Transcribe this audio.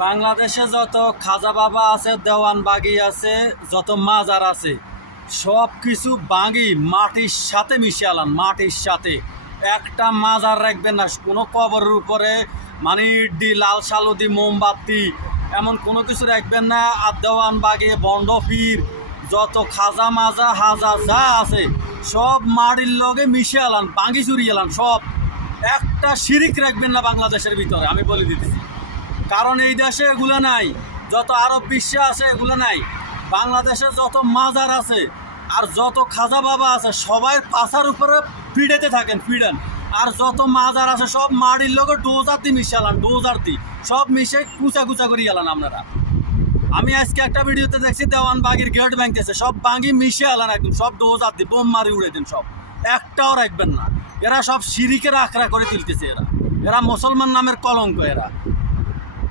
বাংলাদেশে যত খাজা বাবা আছে, দেওয়ান বাগি আছে, যত মাজার আছে, সব কিছু বাগি মাটির সাথে মিশে আলান। মাটির সাথে একটা মাজার রাখবেন না কোনো কবরের উপরে, মানে ইডি লাল সালুদি মোমবাতি এমন কোনো কিছু রাখবেন না। আর দেওয়ান বাগি বন্ড ফির যত খাজা মাজা হাজা যা আছে সব মাটির লগে মিশে আলান, বাগি চুরি এলান সব। একটা শিরিক রাখবেন না বাংলাদেশের ভিতরে, আমি বলে দিতেছি। কারণ এই দেশে এগুলো নাই, যত আরব বিশ্বে আছে এগুলো নাই। বাংলাদেশে যত মাজার আছে আর যত খাজা বাবা আছে সবাই পাশার উপরে পিড়েতে থাকেন, পিড়েন। আর যত মাজার আছে সব মাটির লোকের ডোজার দিয়ে মিশে আলান, ডোজার দিয়ে সব মিশে কুচা কুচা করে এলান আপনারা। আমি আজকে একটা ভিডিওতে দেখছি দেওয়ান বাগির গেট ভাঙতেছে, সব বাঙ্গি মিশে আলান একদম, সব ডোজার দিয়ে বোম মারি উড়ে দেন সব, একটাও রাখবেন না। এরা সব শিরিকের আখড়া করে তুলতেছে, এরা মুসলমান নামের কলঙ্ক এরা।